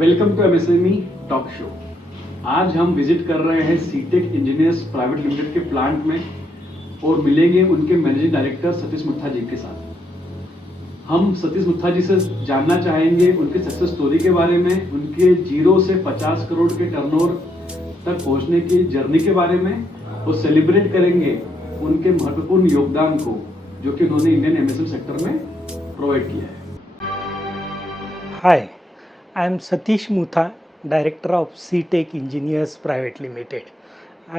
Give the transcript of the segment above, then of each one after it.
Welcome to MSME talk show. आज हम visit कर रहे हैं सीटेक इंजीनियर्स प्राइवेट लिमिटेड के प्लांट में और मिलेंगे उनके मैनेजिंग डायरेक्टर सतीश मुत्था जी के साथ। हम सतीश मुत्था जी से जानना चाहेंगे उनके सक्सेस स्टोरी के बारे में, उनके 0 से 50 करोड़ के टर्नओवर तक पहुंचने की जर्नी के बारे में, और सेलिब्रेट करेंगे उनके महत्वपूर्ण योगदान को जो कि उन्होंने इंडियन एमएसएमई सेक्टर में प्रोवाइड किया है। Hi, I am Satish Mutha, Director of CTech Engineers Private Limited.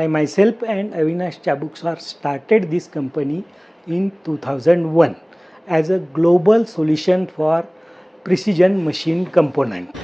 I myself and Avinash Chabuksar started this company in 2001 as a global solution for precision machine component.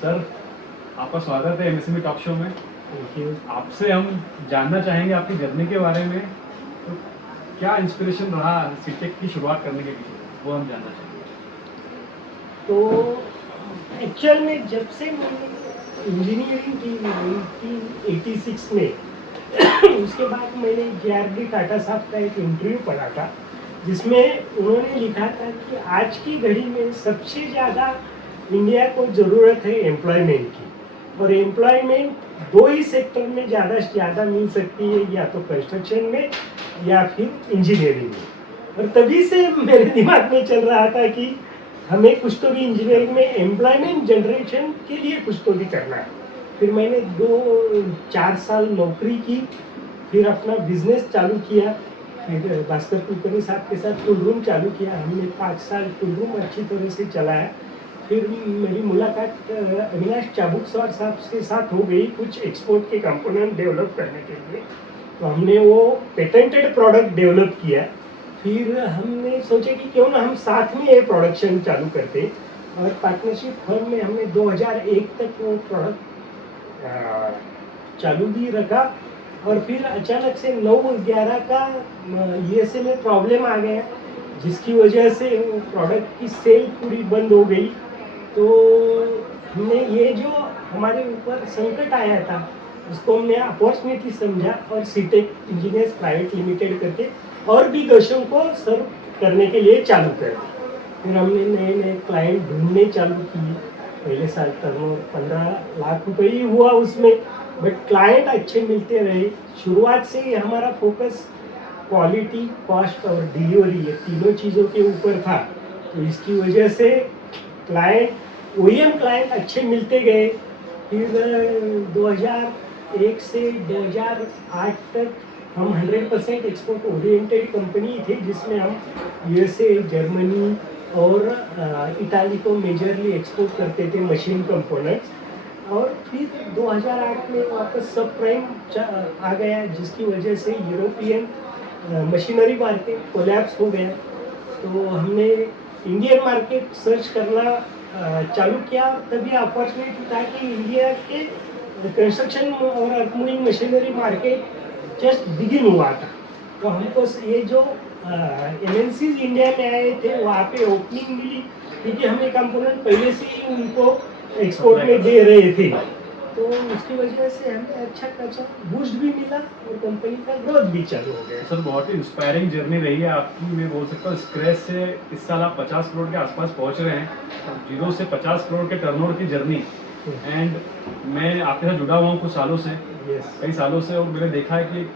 Sir, आपका स्वागत है MSME talk show में। आपसे हम जानना चाहेंगे आपकी journey के बारे में, तो क्या इंस्पिरेशन रहा सीटेक की शुरुआत करने के पीछे, वो हम जानना चाहेंगे। तो एक्चुअल में जब से मैंने इंजीनियरिंग की 1986 में उसके बाद मैंने JRD टाटा साहब का एक इंटरव्यू पढ़ा था जिसमें उन्होंने लिखा था कि आज की घड़ी में सबसे ज़्यादा इंडिया को ज़रूरत है एम्प्लॉयमेंट की, और एम्प्लॉयमेंट 2 ही सेक्टर में ज़्यादा से ज़्यादा मिल सकती है, या तो कंस्ट्रक्शन में या फिर इंजीनियरिंग में। और तभी से मेरे दिमाग में चल रहा था कि हमें कुछ तो भी इंजीनियरिंग में एम्प्लॉयमेंट जनरेशन के लिए कुछ तो भी करना है। फिर मैंने 2-4 साल नौकरी की, फिर अपना बिजनेस चालू किया, फिर भास्कर कुलकर्णी साहब के साथ टूल रूम चालू किया। हमने 5 साल टूल रूम अच्छी तरह से चलाया। फिर मेरी मुलाकात अविनाश चाबुकसर साहब के साथ हो गई कुछ एक्सपोर्ट के कंपोनेंट डेवलप करने के लिए, तो हमने वो पेटेंटेड प्रोडक्ट डेवलप किया। फिर हमने सोचा कि क्यों ना हम साथ में ये प्रोडक्शन चालू करते, और पार्टनरशिप फर्म में हमने 2001 तक वो प्रोडक्ट चालू भी रखा। और फिर अचानक से 9/11 का USA में प्रॉब्लम आ गया, जिसकी वजह से वो प्रोडक्ट की सेल पूरी बंद हो गई। तो हमने ये जो हमारे ऊपर संकट आया था उसको हमने अपॉर्चुनिटी समझा, और सीटेक इंजीनियर्स प्राइवेट लिमिटेड करके और भी देशों को सर्व करने के लिए चालू कर दी। फिर हमने नए क्लाइंट ढूंढने चालू किए। पहले साल टर्नओवर 15 लाख रुपये ही हुआ उसमें, बट क्लाइंट अच्छे मिलते रहे। शुरुआत से ही हमारा फोकस क्वालिटी, कॉस्ट और डिलीवरी, ये तीनों चीज़ों के ऊपर था। तो इसकी वजह से क्लाइंट OEM क्लाइंट अच्छे मिलते गए। फिर 2001 से 2008 तक हम 100% एक्सपोर्ट ओरिएंटेड कंपनी थे, जिसमें हम USA, जर्मनी और इटाली को मेजरली एक्सपोर्ट करते थे मशीन कंपोनेंट्स। और फिर 2008 में वापस सब प्राइम आ गया, जिसकी वजह से यूरोपियन मशीनरी मार्केट कोलैप्स हो गया। तो हमने इंडियन मार्केट सर्च करना चालू किया। तभी अपॉर्चुनिटी था कि इंडिया के कंस्ट्रक्शन और अर्थमूविंग मशीनरी मार्केट जस्ट बिगिन हुआ था। तो हमको ये जो MNCs इंडिया में आए थे वहाँ पे ओपनिंग मिली, क्योंकि हमें कंपोनेंट पहले से ही उनको एक्सपोर्ट में दे रहे थे। तो उसकी वजह से हमें अच्छा खासा बूस्ट भी मिला और कंपनी का ग्रोथ भी चालू हो गया। सर, बहुत ही इंस्पायरिंग जर्नी रही है आपकी। मैं बोल सकता हूँ स्क्रैच से इस साल आप 50 करोड़ के आसपास पहुंच रहे हैं, 0 से 50 करोड़ के टर्नओवर की जर्नी। एंड मैं आपके साथ जुड़ा हुआ हूँ कुछ सालों से, कई सालों से, और मैंने देखा है कि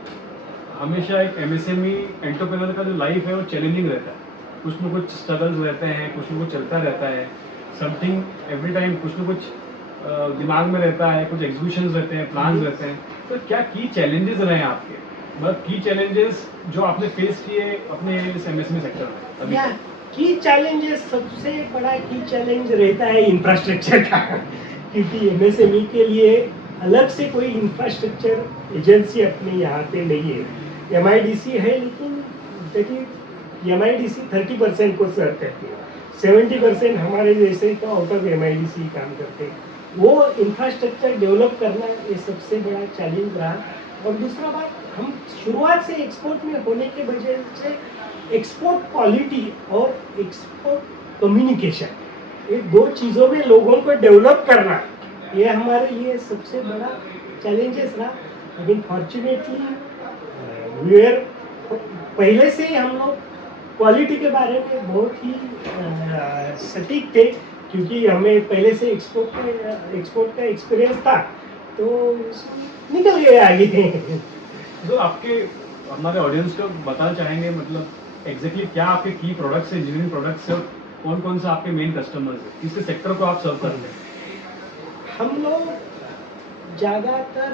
हमेशा एक एमएसएमई एंटरप्रेन्योर का जो लाइफ है वो चैलेंजिंग रहता है। कुछ न कुछ स्ट्रगल्स रहते हैं, कुछ न कुछ चलता रहता है, समथिंग एवरी टाइम कुछ न कुछ दिमाग में रहता है, कुछ एग्जीक्यूशंस रहते हैं, प्लान्स रहते हैं। तो क्या की चैलेंजेस रहे हैं आपके, मतलब की चैलेंजेस जो आपने फेस किए अपने इस एमएसएमई सेक्टर में अभी या तक? की चैलेंजेस, सबसे बड़ा की चैलेंज रहता है इंफ्रास्ट्रक्चर का क्योंकि एमएसएमई के लिए अलग से कोई इंफ्रास्ट्रक्चर एजेंसी अपने यहाँ पे नहीं है। एमआईडीसी है, लेकिन देखिए एमआईडीसी 30% को सर्व करती है, 70% हमारे जैसे तो आउट ऑफ एमआईडीसी काम करते हैं। वो इंफ्रास्ट्रक्चर डेवलप करना ये सबसे बड़ा चैलेंज रहा। और दूसरा बात, हम शुरुआत से एक्सपोर्ट में होने के वजह से एक्सपोर्ट क्वालिटी और एक्सपोर्ट कम्युनिकेशन, ये दो चीज़ों में लोगों को डेवलप करना, ये हमारे लिए सबसे बड़ा चैलेंजेस रहा। लेकिन फॉर्चुनेटली पहले से ही हम लोग क्वालिटी के बारे में बहुत ही सटीक थे, क्योंकि हमें पहले से एक्सपोर्ट का एक्सपीरियंस था, तो उसमें निकल गए आगे। जो आपके हमारे ऑडियंस को बताना चाहेंगे, मतलब एग्जैक्टली क्या आपके की प्रोडक्ट्स हैं, इंजीनियरिंग प्रोडक्ट्स हैं, कौन कौन से आपके मेन कस्टमर्स हैं, किस सेक्टर को आप सर्व करते हैं? हम लोग ज़्यादातर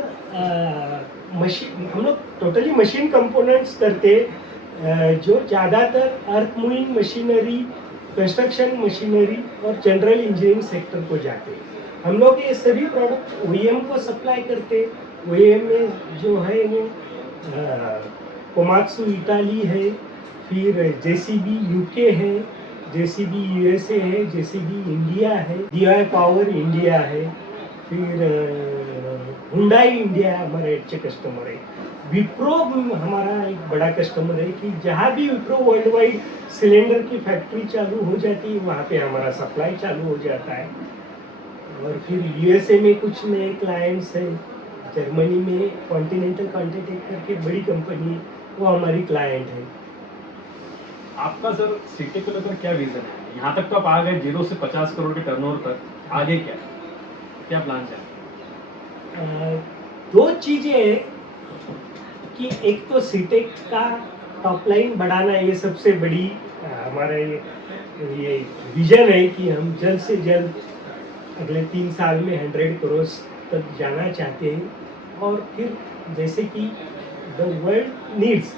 मशीन, हम लोग टोटली मशीन कंपोनेंट्स करते, जो ज़्यादातर earth moving machinery, construction machinery और जनरल इंजीनियरिंग सेक्टर को जाते हैं। हम लोग ये सभी प्रोडक्ट ओईएम को सप्लाई करते। ओईएम में जो है वो कोमात्सु इटाली है, फिर जेसीबी यूके है, जेसीबी यूएसए है, जेसीबी इंडिया है, डीआई पावर इंडिया है, फिर हुंडई इंडिया हमारे अच्छे कस्टमर है। विप्रो हमारा एक बड़ा कस्टमर है कि जहाँ भी विप्रो वर्ल्ड वाइड सिलेंडर की फैक्ट्री चालू हो जाती है, वहाँ पे हमारा सप्लाई चालू हो जाता है। और फिर यूएसए में कुछ नए क्लाइंट्स हैं, जर्मनी में कॉन्टिनेंटल कॉन्टिनेंट करके बड़ी कंपनी है, वो हमारी क्लाइंट है। आपका सर सीटेक को लेकर क्या विजन है? यहाँ तक तो आप आ गए 0 से 50 करोड़ के टर्नओवर तक, आगे क्या क्या प्लान है? दो चीजें हैं कि एक तो सीटेक का टॉप लाइन बढ़ाना, ये सबसे बड़ी हमारा ये विजन है कि हम जल्द से जल्द अगले 3 साल में 100 करोड़ तक जाना चाहते हैं। और फिर जैसे कि the world needs,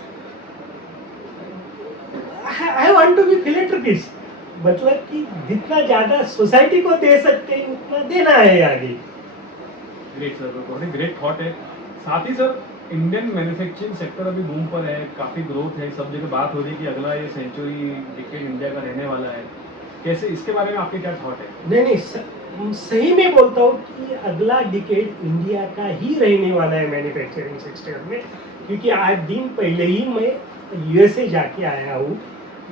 I want to be philanthropist, मतलब कि जितना ज़्यादा सोसाइटी को दे सकते हैं उतना देना है आगे। ग्रेट सर, बहुत ही ग्रेट थॉट है। साथ ही सर इंडियन मैन्युफैक्चरिंग सेक्टर अभी बूम पर है, काफ़ी ग्रोथ है, सब जगह बात हो रही है कि अगला ये सेंचुरी डिकेड इंडिया का रहने वाला है। कैसे, इसके बारे में आपके क्या थॉट है? नहीं, सही में बोलता हूँ कि अगला डिकेड इंडिया का ही रहने वाला है मैन्युफैक्चरिंग सेक्टर में, क्योंकि आज दिन पहले ही मैं यूएसए जाके आया हूँ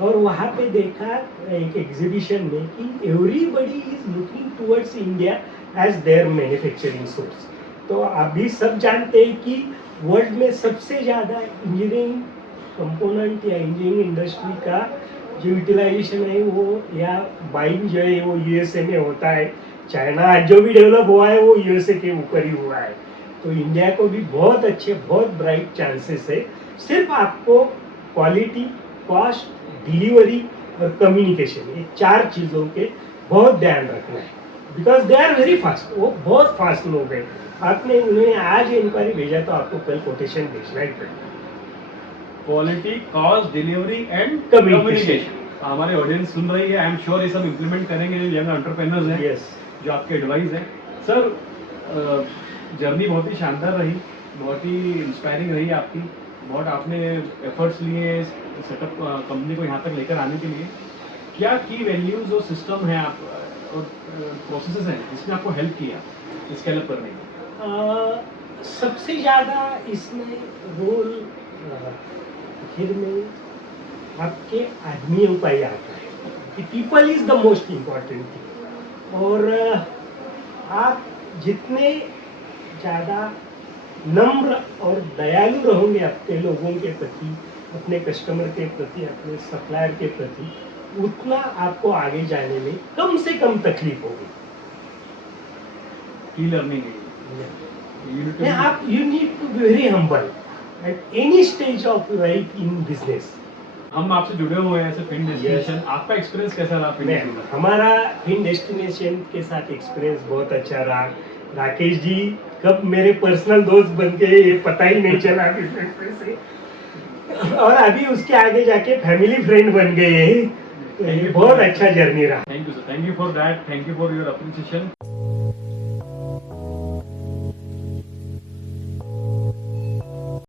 और वहाँ पे देखा एक एग्जीबिशन में कि everybody is looking towards India as their manufacturing source. तो अभी सब जानते हैं कि वर्ल्ड में सबसे ज़्यादा इंजीनियरिंग कंपोनेंट या इंजीनियरिंग इंडस्ट्री का जो यूटिलाइजेशन है वो या बाइंग जो है वो यूएसए में होता है। चाइना जो भी डेवलप हुआ है वो यूएसए के ऊपर ही हुआ है। तो इंडिया को भी बहुत अच्छे, बहुत ब्राइट चांसेस है। सिर्फ आपको क्वालिटी, कॉस्ट, डिलीवरी और कम्युनिकेशन, ये 4 चीज़ों के बहुत ध्यान रखना है, because they are very fast. वो बहुत फास्ट लोग हैं। आपने उन्हें आज इंक्वायरी भेजा तो आपको कल कोटेशन भेजना ही पड़ेगा। Quality, cost, delivery and communication. हमारे ऑडियंस सुन रही है, आई एम श्योर ये सब इम्प्लीमेंट करेंगे जो यंग एंटरप्रेन्योर्स हैं। यस, जो आपके एडवाइस है सर, जर्नी बहुत ही शानदार रही, बहुत ही इंस्पायरिंग रही आपकी, बहुत आपने एफर्ट्स लिए सेटअप कंपनी को यहाँ तक लेकर आने के लिए। क्या की वैल्यूज और सिस्टम है आप और प्रोसेसेस हैं जिसने आपको हेल्प किया स्केल अप करने में? सबसे ज़्यादा इसमें रोल फिर में आपके आदमियों का ही आता है कि people is the most important thing. और आप जितने ज़्यादा नम्र और दयालु रहोगे अपने लोगों के प्रति, अपने कस्टमर के प्रति, अपने सप्लायर के प्रति, उतना आपको आगे जाने में कम से कम तकलीफ होगी। की लर्निंग आप you need to be very humble at any stage of life in business. हम आपसे जुड़े हुए हैं ऐसे फिन डेस्टिनेशन, आपका एक्सपीरियंस कैसा रहा फिन नहीं, डेस्टिनेशन? हमारा फिन डेस्टिनेशन के साथ एक्सपीरियंस बहुत अच्छा रहा। राकेश जी कब मेरे पर्सनल दोस्त बन गए ये पता ही नहीं चला बिजनेस में से, और अभी उसके आगे जाके फैमिली फ्रेंड बन गए हैं। तो ये बहुत अच्छा जर्नी रहा। Thank you sir, thank you for that, thank you for your appreciation.